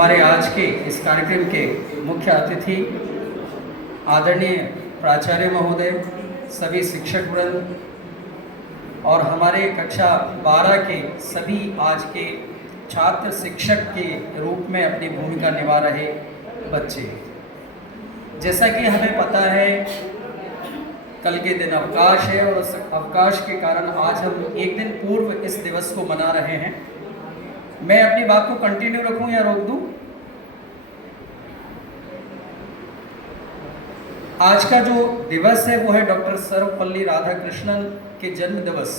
हमारे आज के इस कार्यक्रम के मुख्य अतिथि आदरणीय प्राचार्य महोदय, सभी शिक्षक वृंद और हमारे कक्षा 12 के सभी आज के छात्र शिक्षक के रूप में अपनी भूमिका निभा रहे बच्चे। जैसा कि हमें पता है कल के दिन अवकाश है और उस अवकाश के कारण आज हम एक दिन पूर्व इस दिवस को मना रहे हैं। मैं अपनी बात को कंटिन्यू रखूं या रोक दूं? आज का जो दिवस है वो है डॉक्टर सर्वपल्ली राधाकृष्णन के जन्म दिवस।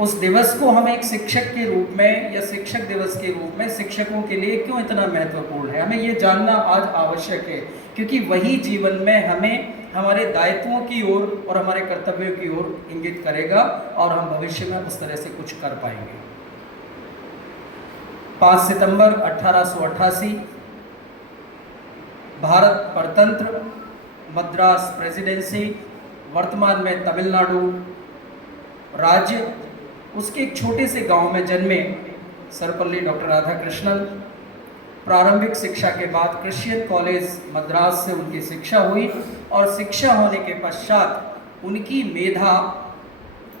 उस दिवस को हम एक शिक्षक के रूप में या शिक्षक दिवस के रूप में शिक्षकों के लिए क्यों इतना महत्वपूर्ण है, हमें ये जानना आज आवश्यक है, क्योंकि वही जीवन में हमें हमारे दायित्वों की ओर और हमारे कर्तव्यों की ओर इंगित करेगा और हम भविष्य में उस तरह से कुछ कर पाएंगे। 5 सितंबर 1888 भारत परतंत्र, मद्रास प्रेसिडेंसी, वर्तमान में तमिलनाडु राज्य, उसके एक छोटे से गांव में जन्मे सर्वपल्ली डॉक्टर राधाकृष्णन। प्रारंभिक शिक्षा के बाद क्रिश्चियन कॉलेज मद्रास से उनकी शिक्षा हुई और शिक्षा होने के पश्चात उनकी मेधा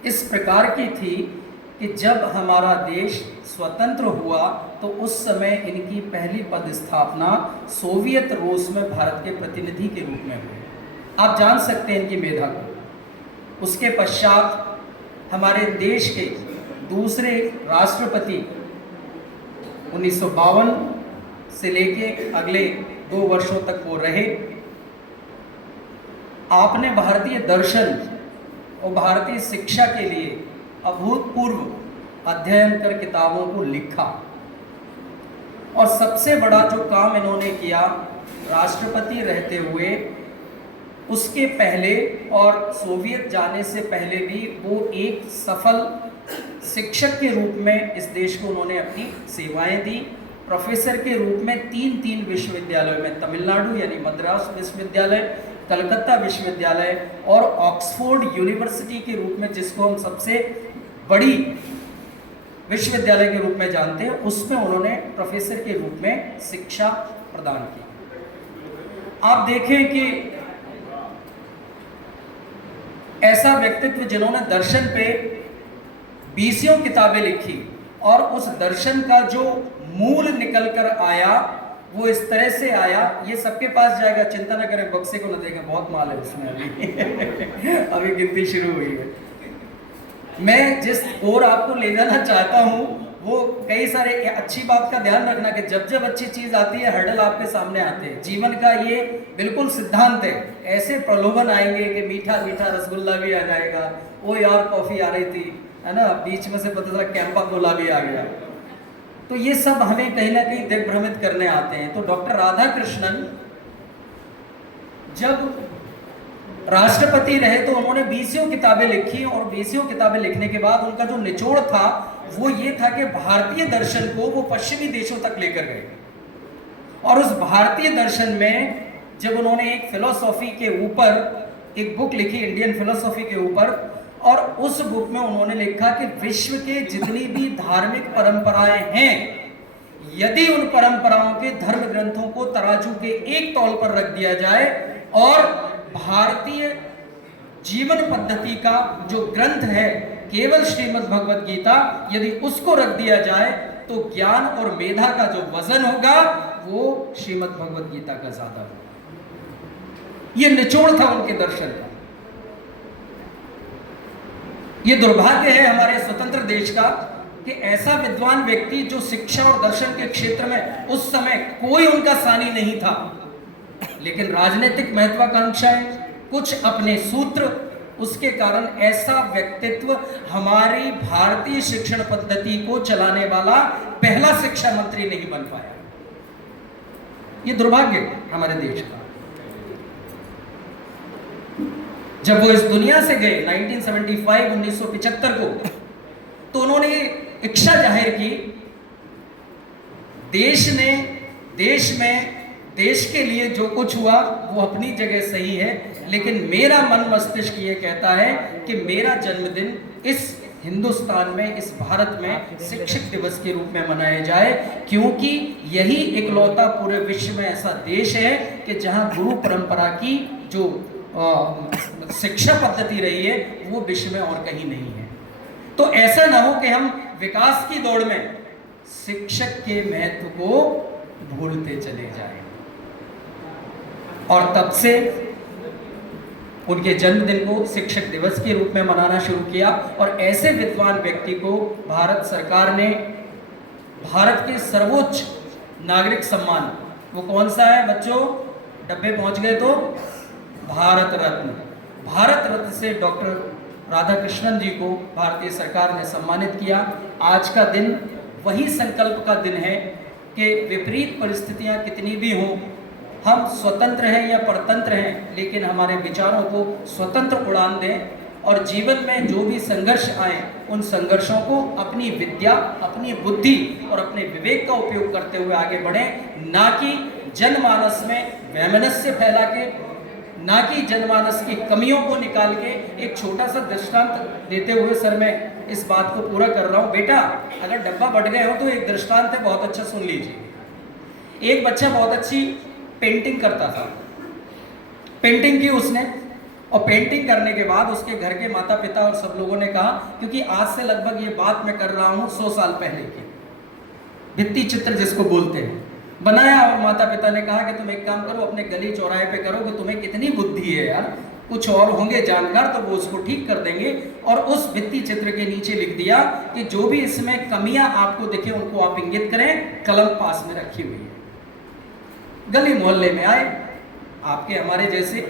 इस प्रकार की थी कि जब हमारा देश स्वतंत्र हुआ तो उस समय इनकी पहली पदस्थापना सोवियत रूस में भारत के प्रतिनिधि के रूप में हुई। आप जान सकते हैं इनकी मेधा को। उसके पश्चात हमारे देश के दूसरे राष्ट्रपति 1952 से लेके अगले 2 वर्षों तक वो रहे। आपने भारतीय दर्शन और भारतीय शिक्षा के लिए अभूतपूर्व अध्ययन कर किताबों को लिखा और सबसे बड़ा जो काम इन्होंने किया राष्ट्रपति रहते हुए, उसके पहले और सोवियत जाने से पहले भी वो एक सफल शिक्षक के रूप में इस देश को उन्होंने अपनी सेवाएं दी। प्रोफेसर के रूप में 3 विश्वविद्यालयों में, तमिलनाडु यानी मद्रास विश्वविद्यालय, कलकत्ता विश्वविद्यालय और ऑक्सफोर्ड यूनिवर्सिटी के रूप में, जिसको हम सबसे बड़ी विश्वविद्यालय के रूप में जानते हैं, उसमें उन्होंने प्रोफेसर के रूप में शिक्षा प्रदान की। आप देखें कि ऐसा व्यक्तित्व जिन्होंने दर्शन पे 20 किताबें लिखी और उस दर्शन का जो मूल निकल कर आया वो इस तरह से आया, ये सबके पास जाएगा, चिंता न करें, बक्से को न देखें, बहुत माल है उसमें अभी अभी गिनती शुरू हुई है। मैं जिस ओर आपको ले जाना चाहता हूँ वो कई सारे, अच्छी बात का ध्यान रखना कि जब जब अच्छी चीज आती है हर्डल आपके सामने आते हैं। जीवन का ये बिल्कुल सिद्धांत है। ऐसे प्रलोभन आएंगे कि मीठा मीठा रसगुल्ला भी आ जाएगा, ओ यार कॉफी आ रही थी, है ना, बीच में से पता चला कैंपा कोला भी आ गया। तो ये सब हमें कहीं ना कहीं दिग्भ्रमित करने आते हैं। तो डॉक्टर राधाकृष्णन जब राष्ट्रपति रहे तो उन्होंने 20 किताबें लिखी और 20 किताबें लिखने के बाद उनका जो निचोड़ था वो ये था कि भारतीय दर्शन को वो पश्चिमी देशों तक लेकर गए। और उस भारतीय दर्शन में जब उन्होंने एक फिलोसॉफी के ऊपर एक बुक लिखी, इंडियन फिलोसॉफी के ऊपर, और उस बुक में उन्होंने लिखा कि विश्व के जितनी भी धार्मिक परंपराएं हैं, यदि उन परंपराओं के धर्म ग्रंथों को तराजू के एक तौल पर रख दिया जाए और भारतीय जीवन पद्धति का जो ग्रंथ है केवल श्रीमद् भगवत गीता, यदि उसको रख दिया जाए तो ज्ञान और मेधा का जो वजन होगा वो श्रीमद् भगवत गीता का ज्यादा होगा। ये निचोड़ था उनके दर्शन का। ये दुर्भाग्य है हमारे स्वतंत्र देश का कि ऐसा विद्वान व्यक्ति जो शिक्षा और दर्शन के क्षेत्र में उस समय कोई उनका सानी नहीं था, लेकिन राजनीतिक महत्वाकांक्षाएं, कुछ अपने सूत्र, उसके कारण ऐसा व्यक्तित्व हमारी भारतीय शिक्षण पद्धति को चलाने वाला पहला शिक्षा मंत्री नहीं बन पाया। ये दुर्भाग्य हमारे देश का। जब वो इस दुनिया से गए 1975 को, तो उन्होंने इच्छा जाहिर की, देश के लिए जो कुछ हुआ वो अपनी जगह सही है, लेकिन मेरा मन मस्तिष्क ये कहता है कि मेरा जन्मदिन इस हिंदुस्तान में, इस भारत में शिक्षक दिवस के रूप में मनाया जाए, क्योंकि यही इकलौता पूरे विश्व में ऐसा देश है कि जहां गुरु परंपरा की जो शिक्षा पद्धति रही है वो विश्व में और कहीं नहीं है। तो ऐसा ना हो कि हम विकास की दौड़ में शिक्षक के महत्व को भूलते चले जाएं। और तब से उनके जन्मदिन को शिक्षक दिवस के रूप में मनाना शुरू किया। और ऐसे विद्वान व्यक्ति को भारत सरकार ने भारत के सर्वोच्च नागरिक सम्मान, वो कौन सा है बच्चों, डब्बे पहुंच गए तो, भारत रत्न। भारत रत्न से डॉक्टर राधाकृष्णन जी को भारतीय सरकार ने सम्मानित किया। आज का दिन वही संकल्प का दिन है कि विपरीत परिस्थितियां कितनी भी हों, हम स्वतंत्र हैं या परतंत्र हैं, लेकिन हमारे विचारों को स्वतंत्र उड़ान दें और जीवन में जो भी संघर्ष आए उन संघर्षों को अपनी विद्या, अपनी बुद्धि और अपने विवेक का उपयोग करते हुए आगे बढ़ें, ना कि जनमानस में वैमनस्य फैला के, ना कि जनमानस की कमियों को निकाल के। एक छोटा सा दृष्टांत देते हुए सर मैं इस बात को पूरा कर रहा हूँ। बेटा अगर डब्बा बढ़ गए हो तो एक दृष्टांत है, बहुत अच्छा सुन लीजिए। एक बच्चा बहुत अच्छी पेंटिंग करता था, पेंटिंग की उसने, और पेंटिंग करने के बाद उसके घर के माता पिता और सब लोगों ने कहा, क्योंकि आज से लगभग ये बात मैं कर रहा हूँ 100 साल पहले की, भित्ति चित्र जिसको बोलते हैं, बनाया। और माता पिता ने कहा कि तुम एक काम करो, अपने गली चौराहे पे करो, कि तुम्हें कितनी बुद्धि है यार, कुछ और होंगे जानकार तो वो उसको ठीक कर देंगे। और उस भित्ति चित्र के नीचे लिख दिया कि जो भी इसमें कमियां आपको दिखे उनको आप इंगित करें, कलम पास में रखी हुई है। गली मोहल्ले में आए आपके हमारे जैसे,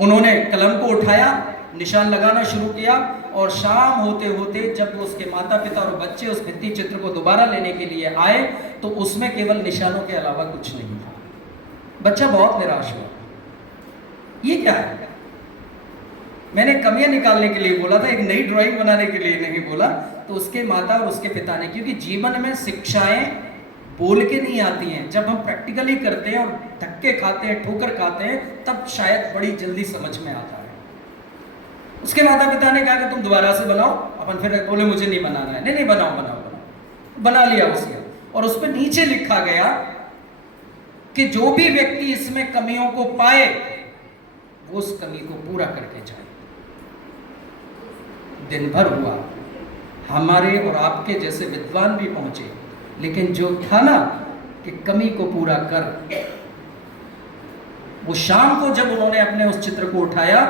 उन्होंने कलम को उठाया, निशान लगाना शुरू किया, और शाम होते होते जब उसके माता पिता और बच्चे उस भित्ति चित्र को दोबारा लेने के लिए आए तो उसमें केवल निशानों के अलावा कुछ नहीं था। बच्चा बहुत निराश हुआ, ये क्या है? मैंने कमियां निकालने के लिए बोला था, एक नई ड्राइंग बनाने के लिए नहीं बोला। तो उसके माता और उसके पिता ने, क्योंकि जीवन में शिक्षाएं बोल के नहीं आती हैं, जब हम प्रैक्टिकली करते हैं और धक्के खाते हैं, ठोकर खाते हैं, तब शायद बड़ी जल्दी समझ में आता है। उसके माता पिता ने कहा कि तुम दोबारा से बनाओ। अपन फिर बोले मुझे नहीं बनाना है। नहीं बनाओ बनाओ बनाओ। बना लिया उसने, और उस पर नीचे लिखा गया कि जो भी व्यक्ति इसमें कमियों को पाए वो उस कमी को पूरा करके जाए। दिन भर हुआ, हमारे और आपके जैसे विद्वान भी पहुंचे, लेकिन जो था ना कि कमी को पूरा कर, वो शाम को जब उन्होंने अपने उस चित्र को उठाया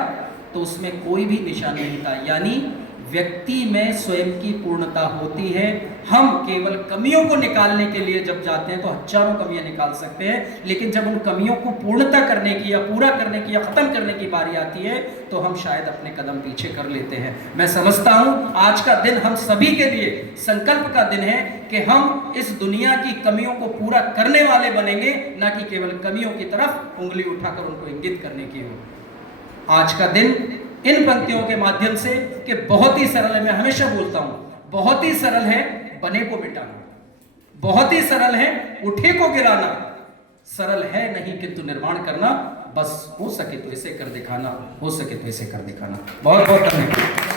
तो उसमें कोई भी निशान नहीं था। यानी व्यक्ति में स्वयं की पूर्णता होती है। हम केवल कमियों को निकालने के लिए जब जाते हैं तो हजारों कमियां निकाल सकते हैं, लेकिन जब उन कमियों को पूर्णता करने की या पूरा करने की या खत्म करने की बारी आती है तो हम शायद अपने कदम पीछे कर लेते हैं। मैं समझता हूं आज का दिन हम सभी के लिए संकल्प का दिन है कि हम इस दुनिया की कमियों को पूरा करने वाले बनेंगे, ना कि केवल कमियों की तरफ उंगली उठाकर उनको इंगित करने की हो। आज का दिन इन पंक्तियों के माध्यम से, कि बहुत ही सरल है, मैं हमेशा बोलता हूं, बहुत ही सरल है बने को मिटाना, बहुत ही सरल है उठे को गिराना, सरल है नहीं किंतु निर्माण करना। बस हो सके तो इसे कर दिखाना, हो सके तो इसे कर दिखाना। बहुत बहुत धन्यवाद।